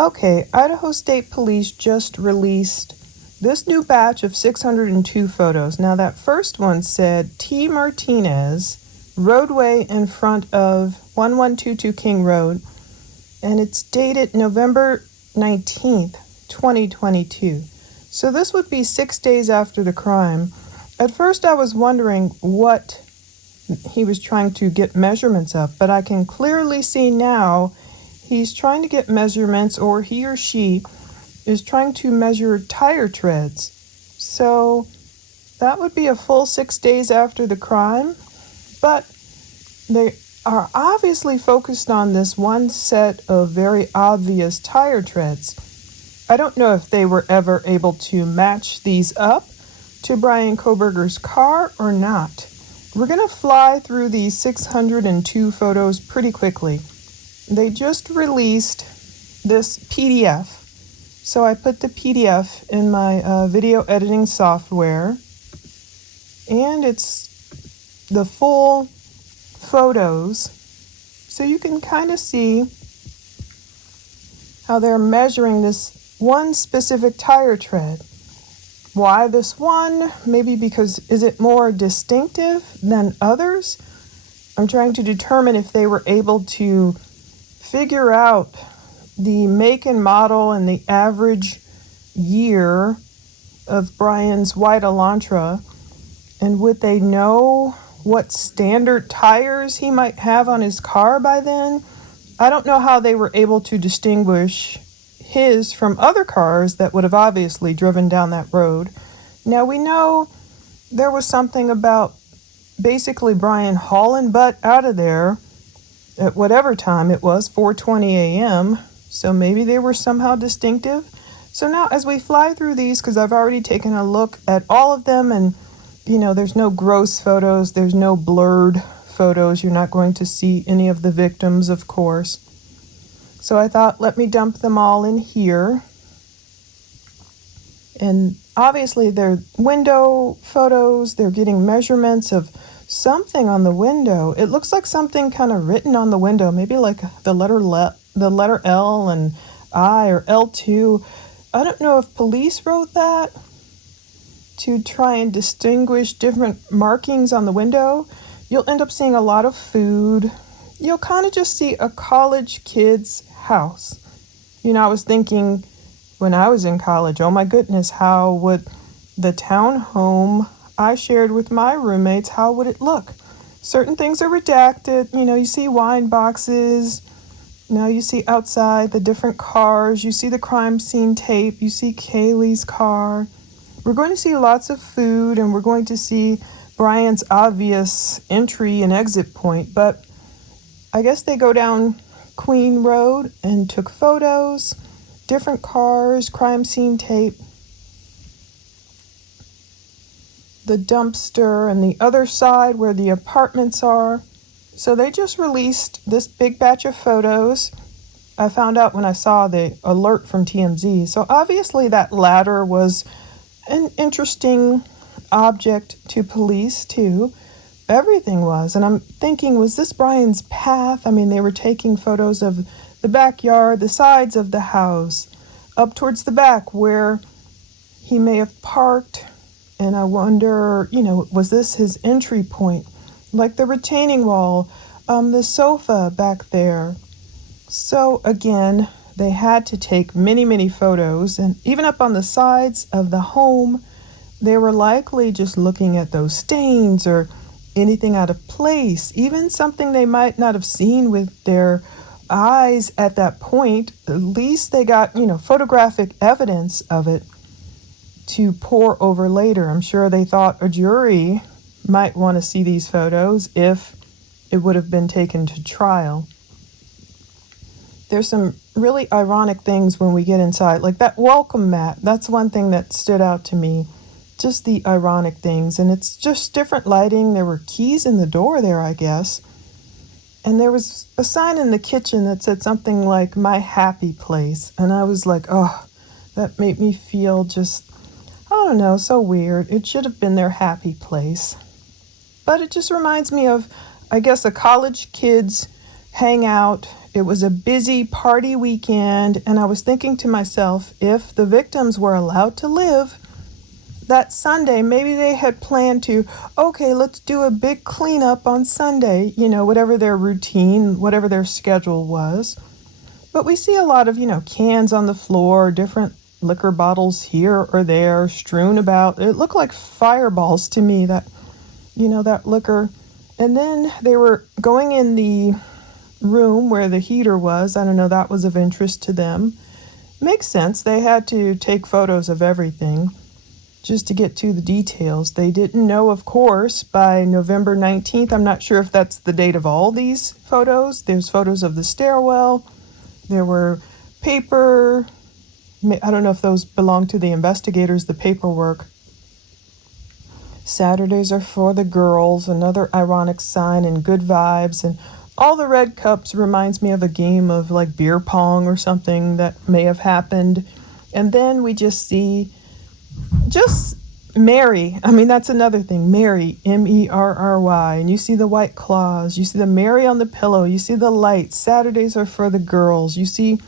Okay, Idaho State Police just released this new batch of 602 photos. Now that first one said T. Martinez, roadway in front of 1122 King Road, and it's dated November 19th, 2022. So this would be 6 days after the crime. At first I was wondering what he was trying to get measurements of, but I can clearly see now he's trying to get measurements, or he or she is trying to measure tire treads. So that would be a full 6 days after the crime, but they are obviously focused on this one set of very obvious tire treads. I don't know if they were ever able to match these up to Bryan Kohberger's car or not. We're going to fly through these 602 photos pretty quickly. They just released this PDF. So I put the PDF in my video editing software, and it's the full photos. So you can kind of see how they're measuring this one specific tire tread. Why this one? Maybe because is it more distinctive than others? I'm trying to determine if they were able to figure out the make and model and the average year of Bryan's white Elantra, and would they know what standard tires he might have on his car by then? I don't know how they were able to distinguish his from other cars that would have obviously driven down that road. Now we know there was something about basically Bryan hauling butt out of there at whatever time it was, 4:20 a.m., so maybe they were somehow distinctive. So now as we fly through these, because I've already taken a look at all of them, and there's no gross photos, there's no blurred photos, you're not going to see any of the victims, of course. So I thought, let me dump them all in here. And obviously they're window photos, they're getting measurements of something on the window. It looks like something kind of written on the window, maybe like the letter L and I, or L2. I don't know if police wrote that to try and distinguish different markings on the window. You'll end up seeing a lot of food. You'll kind of just see a college kid's house. I was thinking when I was in college, oh my goodness, how would the townhome I shared with my roommates, how would it look? Certain things are redacted. You see wine boxes. Now you see outside the different cars. You see the crime scene tape. You see Kaylee's car. We're going to see lots of food, and we're going to see Bryan's obvious entry and exit point. But I guess they go down Queen Road and took photos, different cars, crime scene tape, the dumpster, and the other side where the apartments are. So they just released this big batch of photos. I found out when I saw the alert from TMZ. So obviously that ladder was an interesting object to police too. Everything was. And I'm thinking, was this Bryan's path? I mean, they were taking photos of the backyard, the sides of the house, up towards the back where he may have parked. And I wonder, was this his entry point? Like the retaining wall, the sofa back there. So again, they had to take many, many photos. And even up on the sides of the home, they were likely just looking at those stains or anything out of place, even something they might not have seen with their eyes at that point. At least they got, photographic evidence of it to pore over later. I'm sure they thought a jury might want to see these photos if it would have been taken to trial. There's some really ironic things when we get inside, like that welcome mat. That's one thing that stood out to me, just the ironic things. And it's just different lighting. There were keys in the door there, I guess. And there was a sign in the kitchen that said something like, "My happy place." And I was like, oh, that made me feel just, I don't know, so weird. It should have been their happy place. But it just reminds me of, I guess, a college kid's hangout It was a busy party weekend, and I was thinking to myself, if the victims were allowed to live, that Sunday, maybe they had planned to, okay, let's do a big cleanup on Sunday, whatever their routine, whatever their schedule was. But we see a lot of, cans on the floor, different liquor bottles here or there strewn about. It looked like fireballs to me, that liquor. And then they were going in the room where the heater was. I don't know, that was of interest to them. Makes sense. They had to take photos of everything just to get to the details. They didn't know, of course, by November 19th. I'm not sure if that's the date of all these photos. There's photos of the stairwell. There were paper. I don't know if those belong to the investigators, the paperwork. Saturdays are for the girls, another ironic sign, and good vibes. And all the red cups reminds me of a game of like beer pong or something that may have happened. And then we just see Mary. I mean, that's another thing. Mary, Merry. And you see the white claws. You see the Mary on the pillow. You see the lights. Saturdays are for the girls. You see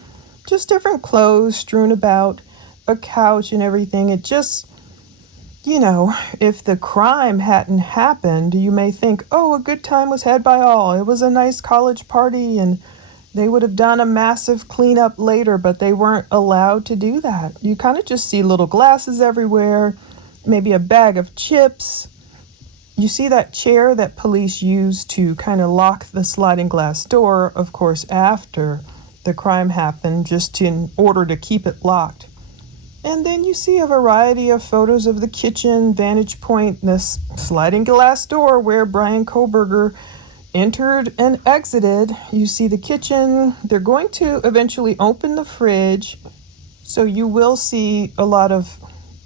just different clothes strewn about, a couch and everything. It just, if the crime hadn't happened, you may think, oh, a good time was had by all. It was a nice college party and they would have done a massive cleanup later, but they weren't allowed to do that. You kind of just see little glasses everywhere, maybe a bag of chips. You see that chair that police used to kind of lock the sliding glass door, of course, after the crime happened, just in order to keep it locked. And then you see a variety of photos of the kitchen, vantage point, this sliding glass door where Bryan Kohberger entered and exited. You see the kitchen. They're going to eventually open the fridge, so you will see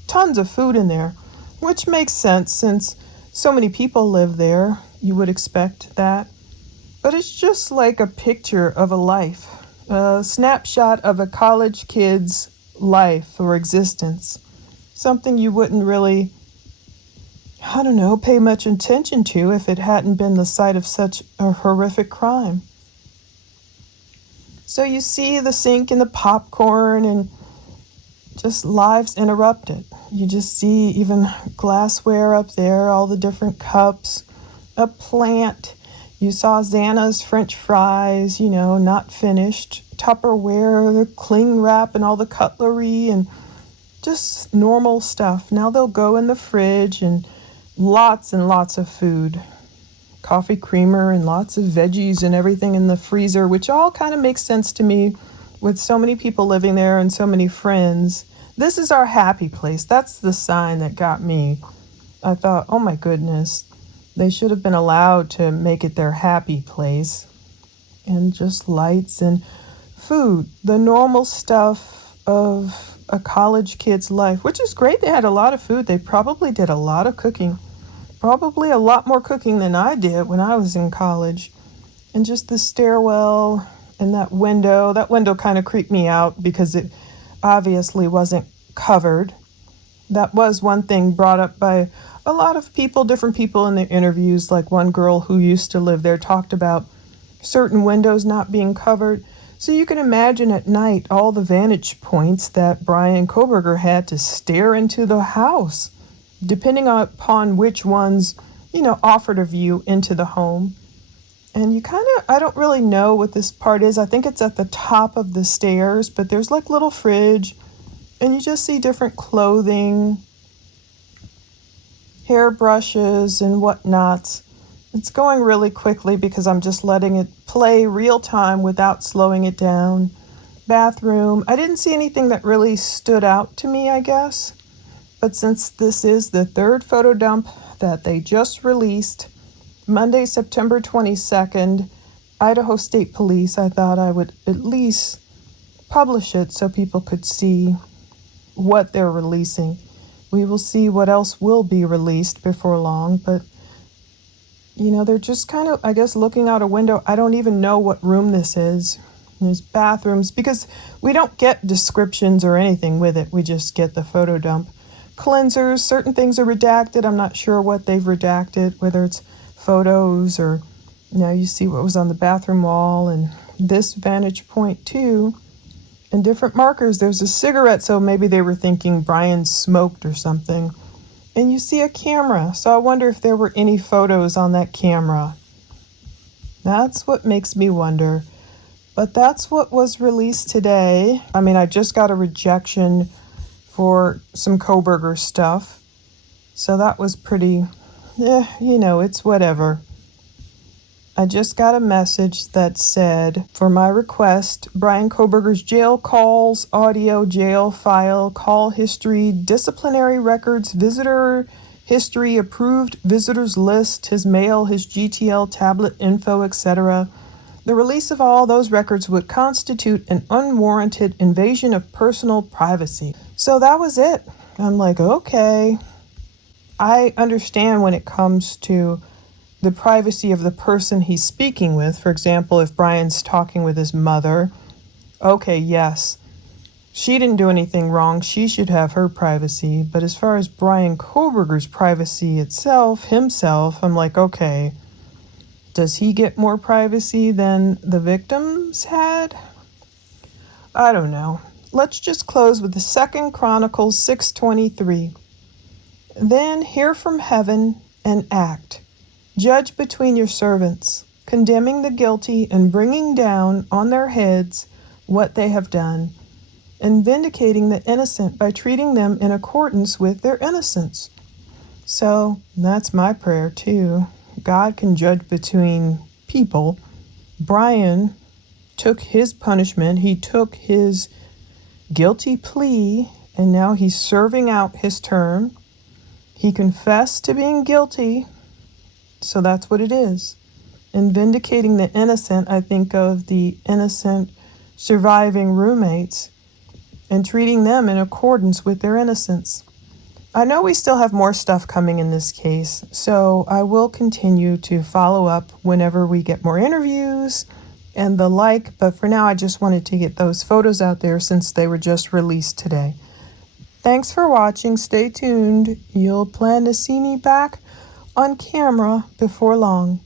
tons of food in there, which makes sense since so many people live there. You would expect that. But it's just like a picture of a life, a snapshot of a college kid's life or existence, something you wouldn't really, pay much attention to if it hadn't been the site of such a horrific crime. So you see the sink and the popcorn and just lives interrupted. You just see even glassware up there, all the different cups, a plant. You saw Xana's French fries, not finished, Tupperware, the cling wrap and all the cutlery and just normal stuff. Now they'll go in the fridge and lots of food. Coffee creamer and lots of veggies and everything in the freezer, which all kind of makes sense to me with so many people living there and so many friends. This is our happy place. That's the sign that got me. I thought, oh my goodness, they should have been allowed to make it their happy place. And just lights and food, the normal stuff of a college kid's life, which is great. They had a lot of food. They probably did a lot of cooking. Probably a lot more cooking than I did when I was in college. And just the stairwell and that window kind of creeped me out because it obviously wasn't covered. That was one thing brought up by a lot of people, different people in the interviews. Like one girl who used to live there talked about certain windows not being covered. So you can imagine at night all the vantage points that Bryan Kohberger had to stare into the house, depending upon which ones, offered a view into the home. And I don't really know what this part is. I think it's at the top of the stairs, but there's like little fridge, and you just see different clothing, hairbrushes and whatnots. It's going really quickly because I'm just letting it play real time without slowing it down. Bathroom. I didn't see anything that really stood out to me, I guess. But since this is the third photo dump that they just released, Monday, September 22nd, Idaho State Police, I thought I would at least publish it so people could see what they're releasing. We will see what else will be released before long, but they're just kind of, I guess, looking out a window. I don't even know what room this is. There's bathrooms, because we don't get descriptions or anything with it. We just get the photo dump. Cleansers, certain things are redacted. I'm not sure what they've redacted, whether it's photos or, you see what was on the bathroom wall and this vantage point too. And different markers. There's a cigarette, so maybe they were thinking Bryan smoked or something. And you see a camera, so I wonder if there were any photos on that camera. That's what makes me wonder. But that's what was released today. I mean, I just got a rejection for some Kohberger stuff. So that was pretty, it's whatever. I just got a message that said, for my request, Bryan Kohberger's jail calls, audio, jail file, call history, disciplinary records, visitor history, approved visitors list, his mail, his GTL tablet info, etc. The release of all those records would constitute an unwarranted invasion of personal privacy. So that was it. I'm like, okay. I understand when it comes to the privacy of the person he's speaking with. For example, if Bryan's talking with his mother, okay, yes, she didn't do anything wrong. She should have her privacy. But as far as Bryan Kohberger's privacy himself, I'm like, okay, does he get more privacy than the victims had? I don't know. Let's just close with the 2 Chronicles 6:23. Then hear from heaven and act. Judge between your servants, condemning the guilty and bringing down on their heads what they have done, and vindicating the innocent by treating them in accordance with their innocence. So that's my prayer too. God can judge between people. Bryan took his punishment. He took his guilty plea, and now he's serving out his term. He confessed to being guilty, so that's what it is. In vindicating the innocent, I think of the innocent surviving roommates and treating them in accordance with their innocence. I know we still have more stuff coming in this case, so I will continue to follow up whenever we get more interviews and the like, but for now I just wanted to get those photos out there since they were just released today. Thanks for watching. Stay tuned. You'll plan to see me back on camera before long.